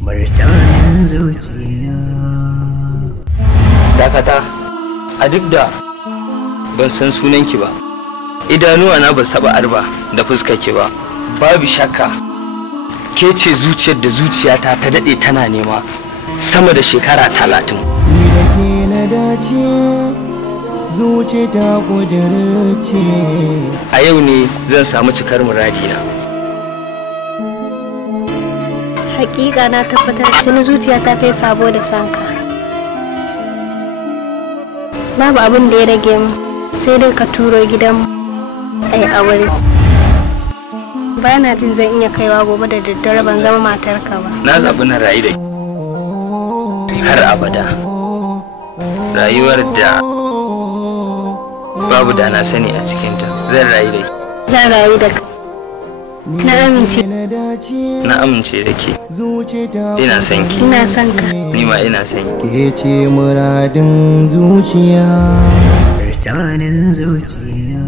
Murtanin zuciya. Dakata, a duk da ban san sunanki ba, idanuwa na ba su taɓa arba da fuskarki ba, babu shakka ke ce zuciyar da zuciyata ta daɗe tana nema sama da shekara 30. Ni da ke na dace, zuci ta ƙudurce. A yau ne zan samu cikar muradina. Hakika na tabbatar tuni zuciyata ta yi sabo da sanka. Babu abin da ya rage mu sai dai ka turo gidanmu a yi aure. Ba na jin zan iya kaiwa gobe da daddare ban zama matarka ba. Na zaɓi na rayu da har abada, rayuwar da babu da na sani a cikinta. Zan rayu da ke. Zan rayu da kai. Na amince. Na amince da ke. Ina son ki. Ina son ka. Ni ma ina son ki. Ke ce muradin zuciya. Murtanin zuciya.